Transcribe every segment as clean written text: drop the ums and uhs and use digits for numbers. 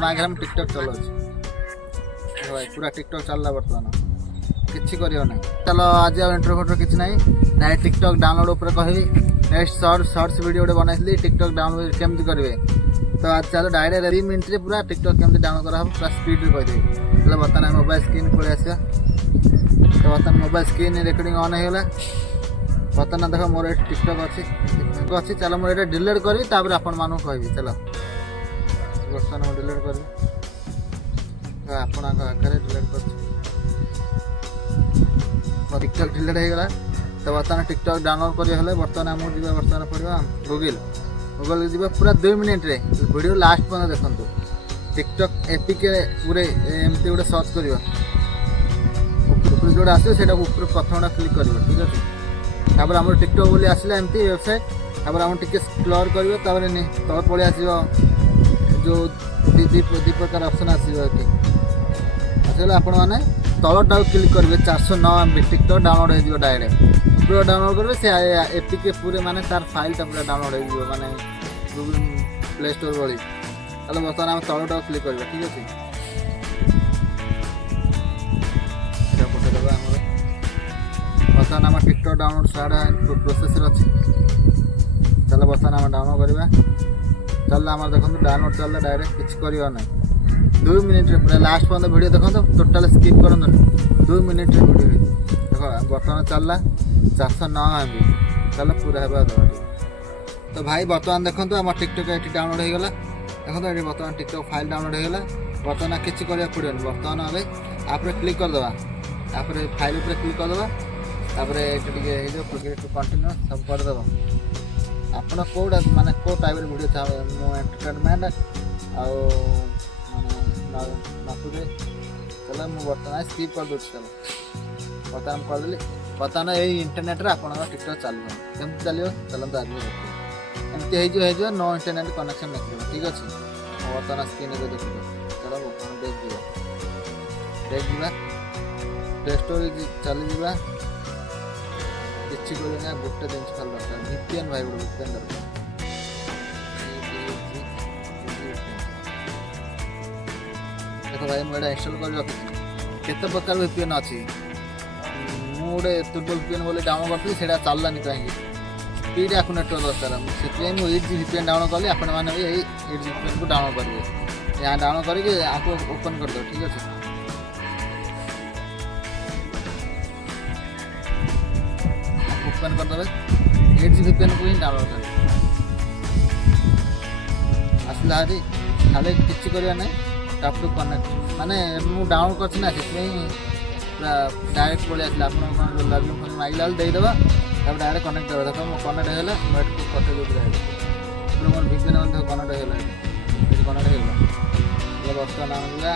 तुम आगे हम टिकटॉक चलाऊ भाई पूरा टिकटॉक चलला बर्तमान किसी कर चलो आज इंट्रोभोटर किसी ना ना टिकटॉक डाउनलोड उपर कहबी नेक्स्ट शॉर्ट्स वीडियो गोटे बनाई टिकटॉक डाउनलोड केमती करेंगे तो आज चलो डायरेक्ट 3 मिनट पूरा टिकटॉक केमती डाउनलोड करा पूरा स्पीड रे कहदेवी चलो बर्तमान मोबाइल स्क्रीन पलि आसा तो बर्तमान मोबाइल स्क्रीन रिकॉर्डिंग ऑन होगा बर्तमान देख मोर टिकटॉक अच्छी चलो मुझे डिलीट करी तापर आपण मानू कहबी चलो बर्तमान मुझे डिलीट करी आपण आगे डिलीट कर टिकटॉक डिलीट होगा तो बर्तमान टिकटॉक डाउनलोड कर बर्तमान आमको जी बर्तमान पड़ा गूगल जी पूरा 2 मिनट रे वीडियो लास्ट पर्यटन देखो टिकटॉक एपिके पूरे एमती गोटे सर्च कर जोड़ा आस प्रथम क्लिक कर ठीक अच्छे तापर आम टिकटॉक बोली आसला एमती वेबसाइट तापर आम टे एक्सप्लोर कर तल पलि आस जो दी प्रकार ऑप्शन आसगला आपण मैंने तलटा क्लिक करेंगे 409 MB टिकटॉक डाउनलोड हो डायरेक्ट पूरा डाउनलोड करेंगे से एपिके पूरे माने तार फाइलटा पूरा डाउनलोड हो माने गूगल प्ले स्टोर वाली चलो बर्तमान आम तलटा क्लिक करेंगे ठीक अच्छे पठेदेवा बर्तमान आम टिकटॉक डाउनलोड स्टार्ट प्रोसेस अच्छी चलो बर्तमान आम डाउनलोड करवा चल आम देखो डाउनलोड चल डायरेक्ट किसी करना 2 मिनट पूरा लास्ट पर्यटन वीडियो देखो टोटाल स्किप कर 2 मिनट वीडियो देख बर्तमान चलला 409 MB चलो पूरा है तो भाई बर्तमान देखो आम टिकटॉक ये डाउनलोड होगा देखो ये बर्तमान टिकटॉक फाइल डाउनलोड होगा बर्तमान किसी करा पड़े बर्तमान आगे आप क्लिक करदे आप फाइल उपर क्लिक करदे कंटिन्यू सब करदे आपड़ कौटा माने कौ टाइप वीडियो चाहिए मो एंटरटेनमेंट आउ नातुरे चलो मुझे बर्तमान स्किप कर दूसरी चलो बर्तमान करदेली बर्तमान यही इंटरनेट आप टिकटॉक चलो केमती चलो चलते आगे देखिए एमती हो नो इंटरनेट कनेक्शन देखिए ठीक अच्छे बर्तमान स्क्रीन को देखिए चलो देख जा प्ले स्टोर चली जा किसी कर गोटे जिन खाली दरकार VPN भाई गोटे VPN दरकार देखो भाई मुझे इंस्टॉल कर रखी केते प्रकार VPN अच्छी मुझे ट्रिपल VPN बोले डाउनलोड करी से चललानी कहीं स्पीड आपको नेटवर्क दरकार से मुझे 8GB VPN डाउनलोड कली आपण मैंने भी यही 8GB VPN को डाउनलोड करेंगे यहाँ डाउनलोड करके आपको ओपन कर दो ठीक अच्छे ओपन कर देवे 8GB VPN को ही डाउनलोड कर आसला हारी खाली किसी करवा ना टैप टू कनेक्ट माने मु डाउनलोड करछि ना से पूरा डायरेक्ट पड़े आसला आपन लॉगिन फोन माइला देदेवा तब डायरेक्ट कनेक्ट देवा देखो कनेक्ट होला नेट को कटे दे पूरा मोर VPN में कनेक्ट होला ये कनेक्ट होला ये बर्तमान आमला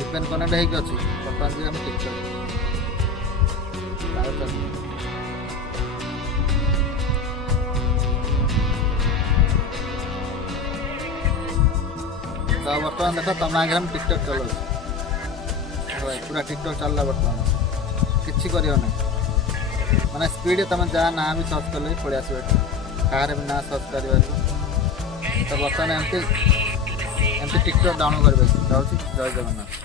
VPN कनेक्ट है कि अछि बर्तमान जे हम टिकटॉक तो बर्तमान देख तुम आगे हम टिकटॉक चलो पूरा टिकटॉक चलला बर्तमान किसी कर मैंने स्पीड तुम जहाँ ना भी सर्च कले पड़े आस कहार भी ना सर्च कर तो बर्तमान एमती टिकटॉक डाउनलोड कर जय जगन्नाथ।